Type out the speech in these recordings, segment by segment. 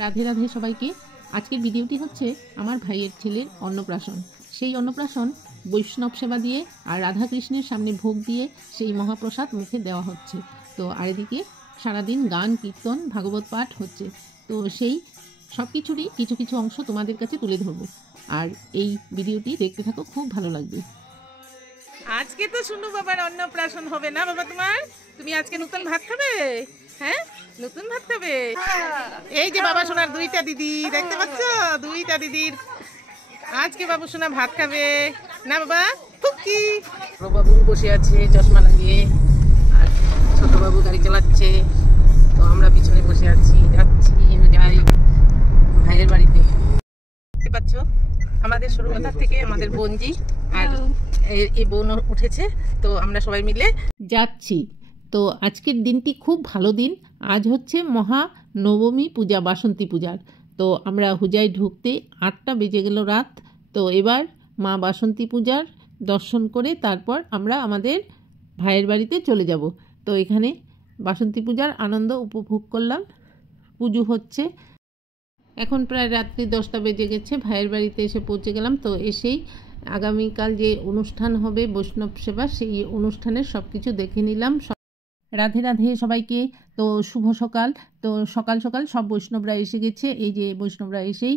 রাধে রাধে সবাইকে। আজকের ভিডিওটি হচ্ছে আমার ভাইয়ের ছেলের অন্নপ্রাশন। সেই অন্নপ্রাশন বৈষ্ণব সেবা দিয়ে আর রাধাকৃষ্ণের সামনে ভোগ দিয়ে সেই মহাপ্রসাদ মুখে দেওয়া হচ্ছে। তো আর এদিকে সারাদিন গান কীর্তন ভাগবত পাঠ হচ্ছে। তো সেই সব কিছুরই কিছু কিছু অংশ তোমাদের কাছে তুলে ধরবো, আর এই ভিডিওটি দেখতে থাকো, খুব ভালো লাগবে। আজকে তো শুনু বাবার অন্নপ্রাশন হবে না বাবা? তুমি আজকে নতুন ভাত খাবে? হ্যাঁ, নতুন ভাত খাবে। এই যে বাবা সোনার দুইটা দিদি দেখতে পাচ্ছ, দুইটা দিদির আজকে বাবু সোনা ভাত খাবে না বাবা? কি বাবু বসে আছে চশমা লাগিয়ে, আর ছোট বাবু গাড়ি চালাচ্ছে। তো আমরা পিছনে বসে আছি, যাচ্ছি যাই ভাইয়ের বাড়িতে। দেখতে পাচ্ছ আমাদের সরুবাজার থেকে আমাদের বোনজি আর এই বোন উঠেছে। তো আমরা সবাই মিলে যাচ্ছি। তো আজকের দিনটি খুব ভালো দিন। আজ হচ্ছে মহা নবমী পূজা, বাসন্তী পূজার। তো আমরা হুজায় ঢুকতে 8টা বেজে গেল রাত। তো এবার মা বাসন্তী পূজার দর্শন করে তারপর আমরা আমাদের ভাইয়ের বাড়িতে চলে যাব। তো এখানে বাসন্তী পূজার আনন্দ উপভোগ করলাম। পুজো হচ্ছে, এখন প্রায় রাত্রি 10টা বেজে গেছে। ভাইয়ের বাড়িতে এসে পৌঁছে গেলাম। তো এসেই আগামীকাল যে অনুষ্ঠান হবে বৈষ্ণব সেবা, সেই অনুষ্ঠানের সব কিছু দেখে নিলাম। রাধে রাধে সবাইকে। তো শুভ সকাল। তো সকাল সকাল সব বৈষ্ণবরা এসে গেছে। এই যে বৈষ্ণবরা এসেই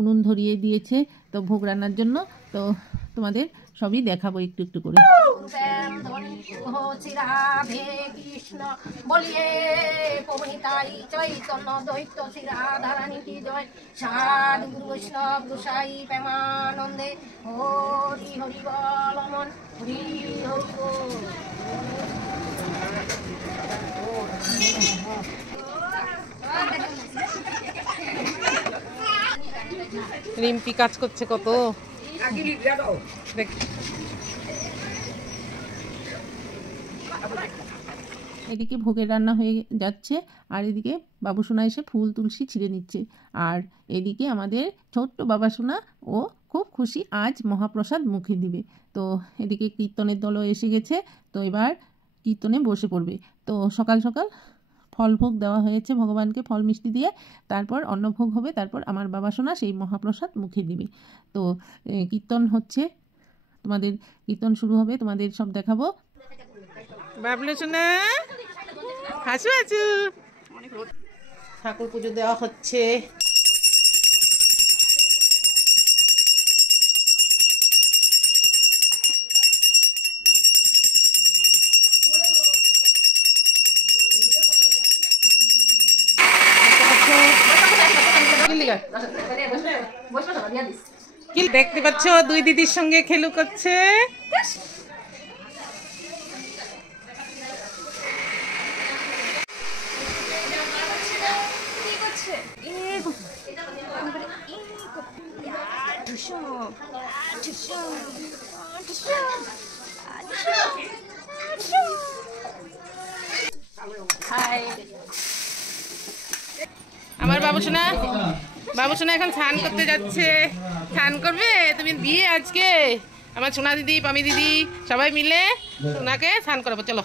উনুন ধরিয়ে দিয়েছে তো ভোগ রান্নার জন্য। তো তোমাদের সবই দেখাবো একটু একটু করে। রিম্পি কাজ করছে কত। এদিকে ভোগের রান্না হয়ে যাচ্ছে, আর এদিকে বাবুসোনা এসে ফুল তুলসী ছিঁড়ে নিচ্ছে। আর এদিকে আমাদের ছোট্ট বাবাসোনা, ও খুব খুশি, আজ মহাপ্রসাদ মুখে দিবে। তো এদিকে কীর্তনের দলও এসে গেছে। তো এবার কীর্তনে বসে পড়বে। তো সকাল সকাল ফল ভোগ দেওয়া হয়েছে ভগবানকে, ফল মিষ্টি দিয়ে। তারপর অন্নভোগ হবে, তারপর আমার বাবাসোনা সেই মহাপ্রসাদ মুখে দিবে। তো কীর্তন হচ্ছে, তোমাদের কীর্তন শুরু হবে, তোমাদের সব দেখাবো। বাবলু সোনা হাসু হাসু। ঠাকুর পুজো দেওয়া হচ্ছে। দেখতে পাচ্ছ দুই দিদির সঙ্গে খেলু করছে। আমার বাবুসোনা এখন স্নান করতে যাচ্ছে। স্নান করবে তুমি দিয়ে আজকে? আমার সোনা দিদি পামি দিদি সবাই মিলে সোনাকে স্নান করাবো, চলো।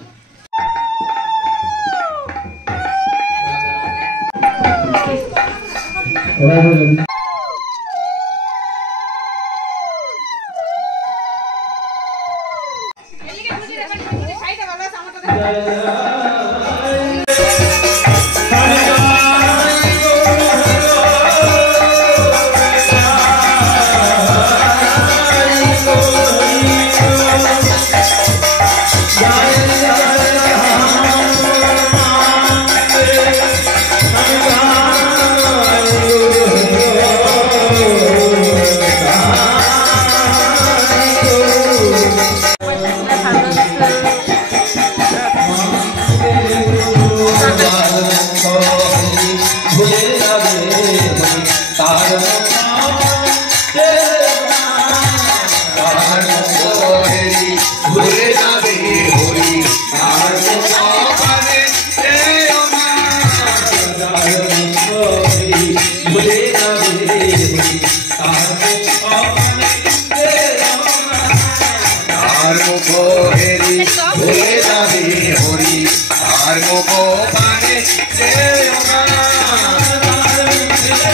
আর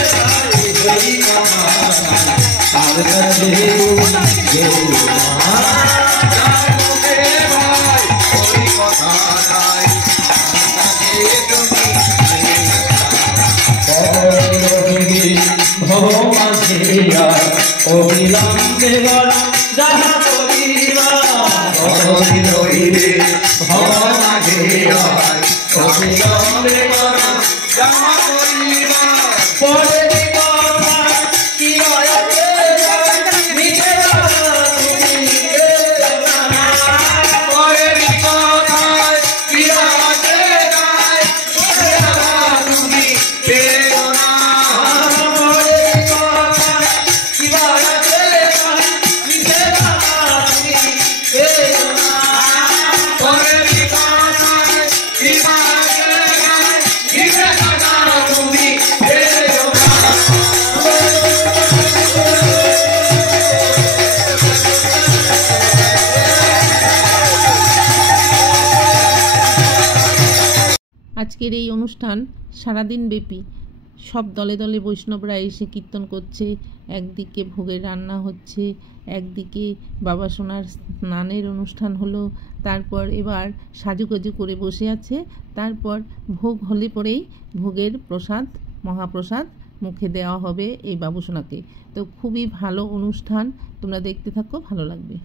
আজকের এই অনুষ্ঠান সারাদিন ব্যাপী সব দলে দলে বৈষ্ণবরা এসে কীর্তন করছে, একদিকে ভোগের রান্না হচ্ছে, একদিকে বাবা সোনার স্নানের অনুষ্ঠান হলো, তারপর এবার সাজুগুজু করে বসে আছে, তারপর ভোগ হলে পরেই ভোগের প্রসাদ মহাপ্রসাদ মুখে দেওয়া হবে এই বাবু সোনাকে। তো খুবই ভালো অনুষ্ঠান, তোমরা দেখতে থাকো, ভালো লাগবে।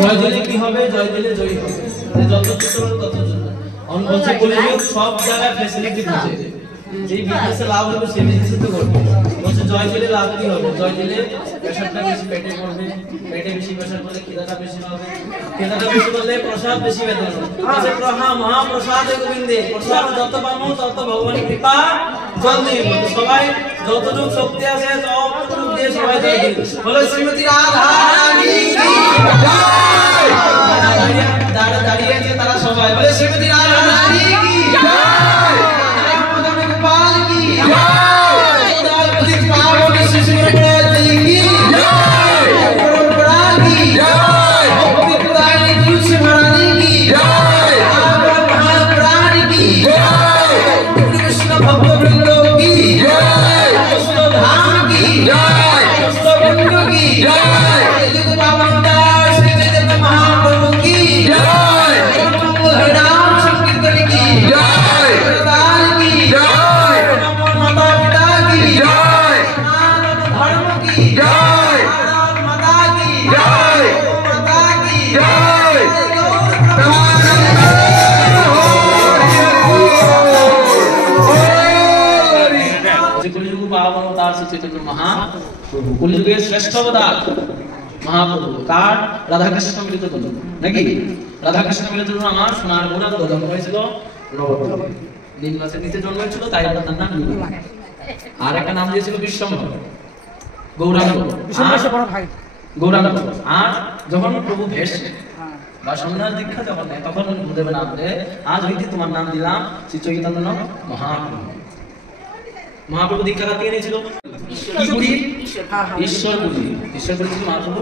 জয় দিলে কি হবে? জয় দিলে জয় হবে। যত ছোট তত ছোট। অনবলছে বলে সব জায়গায় ফ্যাসিলিটি দিচ্ছে। যেই বিজনেসে লাভ হবে সেই বিজনেসে তো করবে। বলছে জয় দিলে লাভ কি হবে? জয় দিলে প্রেসারটা বেশি পেটে পড়বে, পেটে বেশি প্রেসার পড়লে খিদাটা বেশি হবে, খিদাটা বেশি হলে প্রসাদ বেশি পেতে হবে। বলছে মহাপ্রসাদ গোবিন্দে, প্রসাদ যত পাবো তত ভগবানের কৃপা জলদি। সবাই যতটুকু শক্তি আছে ততটুকু দিয়ে সবাই জয় দিন। বলে শ্রীমতী রাধা রানী কি জয়। দাঁড়িয়ে আছে তারা সবাই বলে শ্রীমতী রাধা রানী কি জয়। রামমদন গোপাল কি জয়। উদারপতি পাবন শিশু রানী কি জয়। পরম্পরা কি জয়। ভক্তি পুরাণী তুলসী মহারানী কি জয়। আবার মহাপুরাণ কি জয়। কৃষ্ণ ভক্তবৃন্দ কি জয়। কৃষ্ণ ধাম কি জয়। কৃষ্ণ বৃন্দ কি জয়। যুগ পাবন দাস শ্রী চৈতন্য মহাপ্রভু কি জয়। রাম সংকীর্তন কি জয়। প্রদান কি জয়। মাতা পিতা কি জয়। সনাতন ধর্ম কি জয়। ভারত মাতা কি জয়। মাতা কি জয়। কলিযুগ পাবন অবতার শ্রী চৈতন্য মহাপ্রভু, কলিযুগের শ্রেষ্ঠ অবতার মহাপ্রভু। কার? রাধাকৃষ্ণ মিলিত তনু, নাকি? রাধাকৃষ্ণ মিলিত তনু আমার সোনার গোড়া জন্ম হয়েছিল নবদ্বীপে। নীল মাসের নিচে জন্ম হয়েছিল, তাই তার নাম নীল। আর একটা নাম দিয়েছিল বিশ্বম্ভর, গৌরাঙ্গ। গৌরাঙ্গ। আর যখন প্রভু ভেষ বা সন্ন্যাস দীক্ষা যখন নেয় তখন গুরুদেব নাম দেয়, আজ হইতে তোমার নাম দিলাম শ্রী চৈতন্য মহাপ্রভু। মহাপ্রভু দীক্ষা দিয়ে নিয়েছিল ঈশ্বরপুরী। ঈশ্বরপুরী ছিল মহাপ্রভু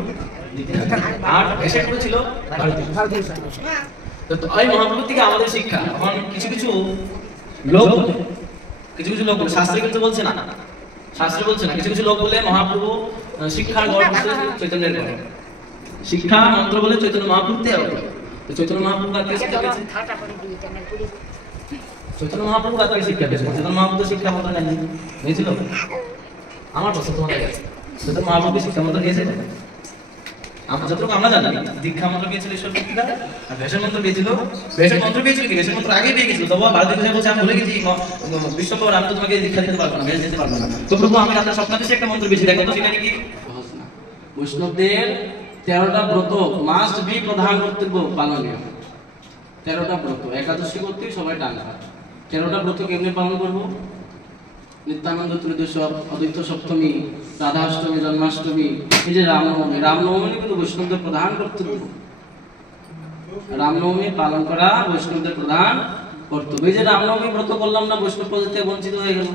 দীক্ষা। আর ভেষে করেছিল তো ওই মহাপ্রভু থেকে আমাদের শিক্ষা। এখন কিছু কিছু লোক বলে শাস্ত্রে কিন্তু বলছে না, শাস্ত্রে বলছে না। কিছু কিছু লোক বলে মহাপ্রভু শিক্ষার গড় বলছে চৈতন্যের গড়। শিক্ষা মন্ত্র বলে চৈতন্য মহাপ্রভুতে হবে। তো চৈতন্য মহাপ্রভু কাকে শিক্ষা পেয়েছে? চৈতন্য মহাপ্রভু তাকে শিক্ষা দিয়েছেন, চৈতন্য মহাপ্রভু শিক্ষা মন্ত্র নেননি, নিয়েছিল? আমার প্রশ্ন তোমাদের কাছে, চৈতন্য মহাপ্রভু শিক্ষা মন্ত্র নিয়েছিল? যতটুকু আমরা জানি দীক্ষা মন্ত্র পেয়েছিল ঈশ্বর ভক্তিকা, আর ভেষজ মন্ত্র পেয়েছিল। ভেষজ মন্ত্র পেয়েছিল কি? ভেষজ মন্ত্র আগেই পেয়ে গেছিল। তবু ভারতীয় ভাষায় বলছে আমি ভুলে গেছি বিশ্বকর, আমি তো তোমাকে দীক্ষা দিতে পারবো না, ভেষজ দিতে পারবো না। তো প্রভু আমি আপনার স্বপ্নাতে একটা মন্ত্র পেয়েছি, দেখো তো সেখানে কি? বৈষ্ণবদের 13টা ব্রত মাস্ট বি প্রধান কর্তব্য পালনীয়। 13টা ব্রত একাদশী করতে সবাই ডাঙ্গা। 13টা ব্রত কেমনে পালন করবো? নিত্যানন্দ ত্রয়োদশ, অদ্বৈত সপ্তমী, রাধাষ্টমী, জন্মাষ্টমী, এই যে রামনবমী, রামনবমী কিন্তু বৈষ্ণবদের প্রধান কর্তব্য। রামনবমী পালন করা বৈষ্ণবদের প্রধান কর্তব্য। এই যে রামনবমী ব্রত করলাম না, বৈষ্ণব পদ থেকে বঞ্চিত হয়ে গেল।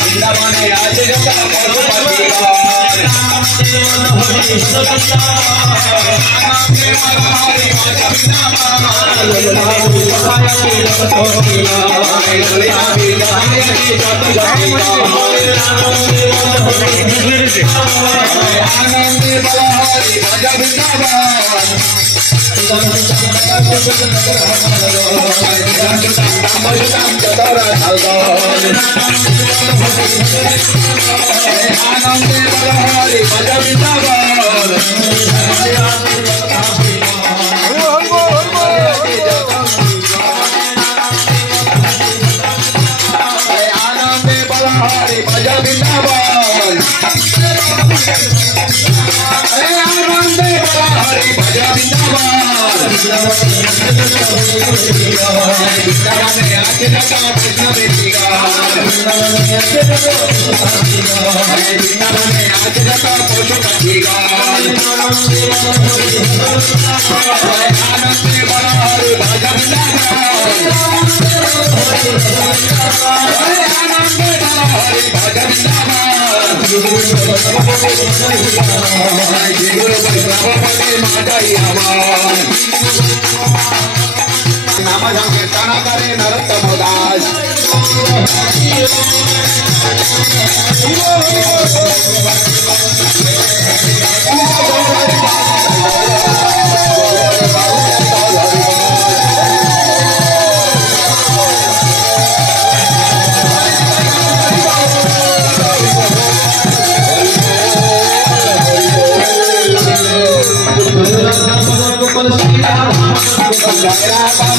বৃন্দাবনে আছে যত পশুপতি আনন্দে বলহরি ভজ বৃন্দাবন আনন্দে বলহরি ভজ বৃন্দাবন আনন্দে বলহরি ভজ বৃন্দাবন আনন্দে বলহরি ভজ বৃন্দাবন বৃন্দাবনে আছে যত কৃষ্ণ বেদিগান বৃন্দাবনে আছে যত পশুপতিগান আনন্দে বলহরি ভজ नाम संकीर्तन करे नरोत्तम दास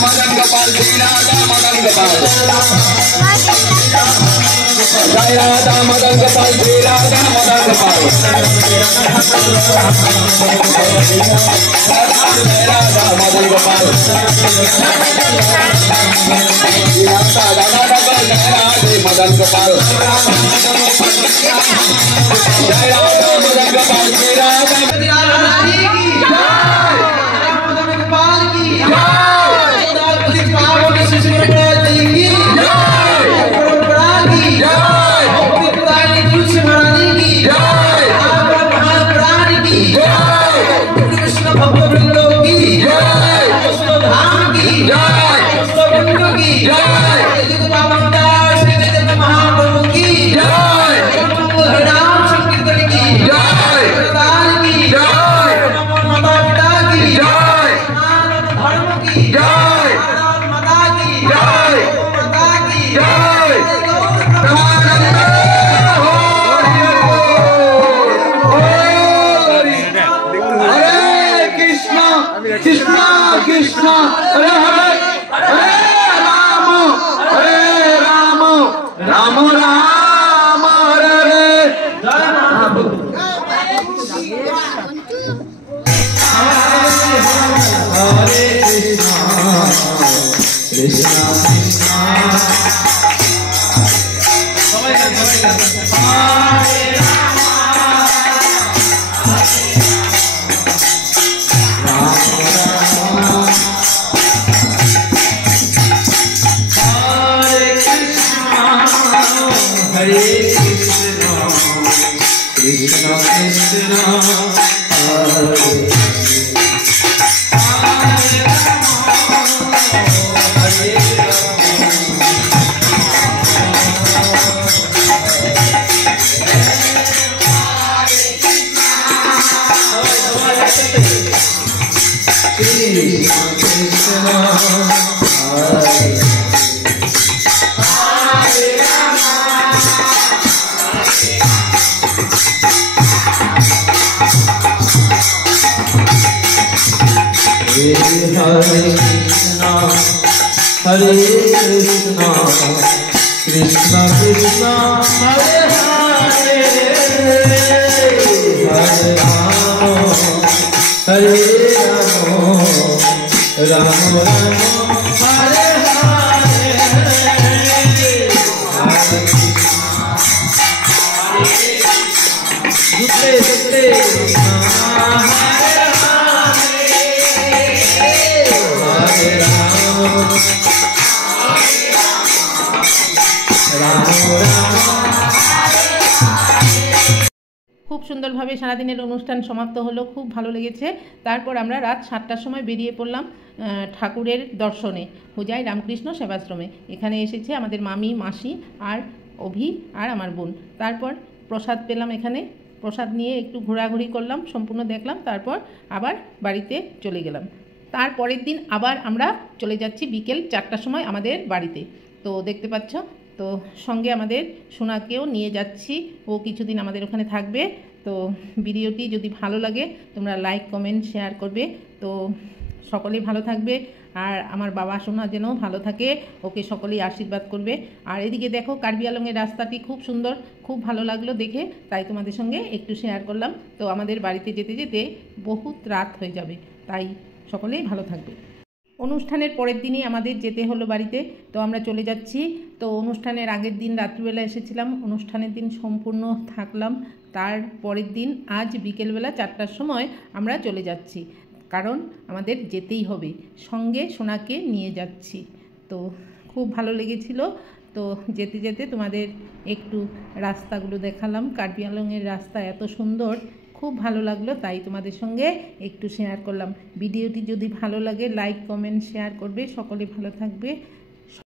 मदन गोपाल श्री राधा मदन गोपाल जय राधा मदन गोपाल श्री राधा मदन गोपाल जय राधा मदन गोपाल श्री राधा राधा गोपाल जय राधे मदन गोपाल जय Radha Madan Gopal Shri Radha Krishna Krishna Hare Hare Hare Ram Ram Ram Hare Hare Hare Krishna Krishna Hare Krishna, Krishna Krishna, Hare Hare, Hare Rama, Hare Rama, Rama Rama, Hare Hare, Hare Krishna, Hare Krishna, Hare Hare, Hare Rama, Rama সুন্দরভাবে সারাদিনের অনুষ্ঠান সমাপ্ত হলো, খুব ভালো লেগেছে। তারপর আমরা রাত 7টার সময় বেরিয়ে পড়লাম ঠাকুরের দর্শনে হুজাই রামকৃষ্ণ সেবাশ্রমে। এখানে এসেছে আমাদের মামি, মাসি আর অভি আর আমার বোন। তারপর প্রসাদ পেলাম, এখানে প্রসাদ নিয়ে একটু ঘোরাঘুরি করলাম, সম্পূর্ণ দেখলাম, তারপর আবার বাড়িতে চলে গেলাম। তারপরের দিন আবার আমরা চলে যাচ্ছি বিকেল 4টার সময় আমাদের বাড়িতে। তো দেখতে পাচ্ছ, তো সঙ্গে আমাদের সোনাকেও নিয়ে যাচ্ছি, ও কিছুদিন আমাদের ওখানে থাকবে। তো ভিডিওটি যদি ভালো লাগে তোমরা লাইক, কমেন্ট, শেয়ার করবে। তো সকলেই ভালো থাকবে, আর আমার বাবা সোনা যেন ভালো থাকে, ওকে সকলেই আশীর্বাদ করবে। আর এদিকে দেখো কার্বি আংলংয়ের রাস্তাটি খুব সুন্দর, খুব ভালো লাগলো দেখে, তাই তোমাদের সঙ্গে একটু শেয়ার করলাম। তো আমাদের বাড়িতে যেতে যেতে বহুত রাত হয়ে যাবে, তাই সকলেই ভালো থাকবে। অনুষ্ঠানের পরের দিনই আমাদের যেতে হলো বাড়িতে, তো আমরা চলে যাচ্ছি। তো অনুষ্ঠানের আগের দিন রাত্রিবেলা এসেছিলাম, অনুষ্ঠানের দিন সম্পূর্ণ থাকলাম। তার পরের দিন আজ বিকেলবেলা 4টার সময় আমরা চলে যাচ্ছি, কারণ আমাদের যেতেই হবে, সঙ্গে সোনাকে নিয়ে যাচ্ছি। তো খুব ভালো লেগেছিল। তো যেতে যেতে তোমাদের একটু রাস্তাগুলো দেখালাম, কার্বি আংলংয়ের রাস্তা এত সুন্দর, খুব ভালো লাগলো, তাই তোমাদের সঙ্গে একটু শেয়ার করলাম। ভিডিওটি যদি ভালো লাগে লাইক, কমেন্ট, শেয়ার করবে। সকলে ভালো থাকবে।